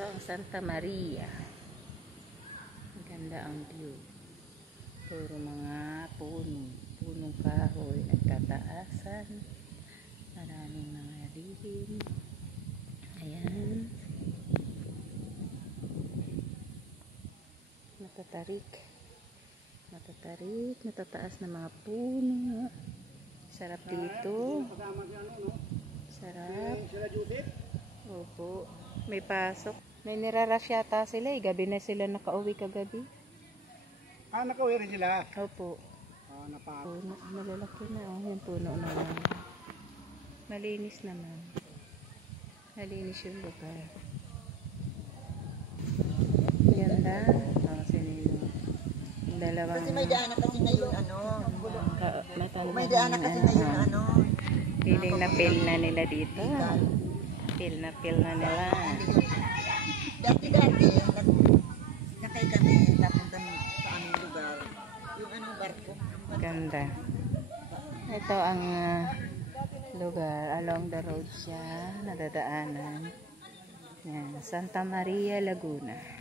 Ito ang Santa Maria. Maganda ang view. Puro mga punong kahoy nagtataasan. Maraming mga lihim. Ayan. Matataas na mga puno. Sarap dito. Sarap. Opo. May pasok. May nirarush yata sila eh. Gabi na sila nakauwi kagabi. Nakauwi rin sila? Opo. Puno. Malalaki na. Oh, yung puno naman. Malinis naman. Malinis yung lugar. Ganda. Dalawang kasi may daanan kasi ngayon may daanan kasi ngayon feeling na feel na nila dito. Feel na nila. Dati nakay kami napunta sa aming lugar. Yung barko. Ganda. Ito ang lugar. Along the road siya. Nadadaanan. Yan. Santa Maria, Laguna.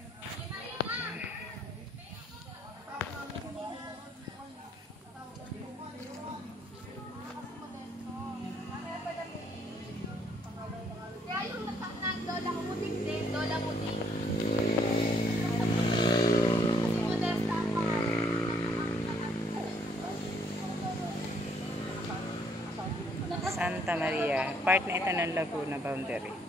Santa Maria. Part na ito ng Laguna boundary.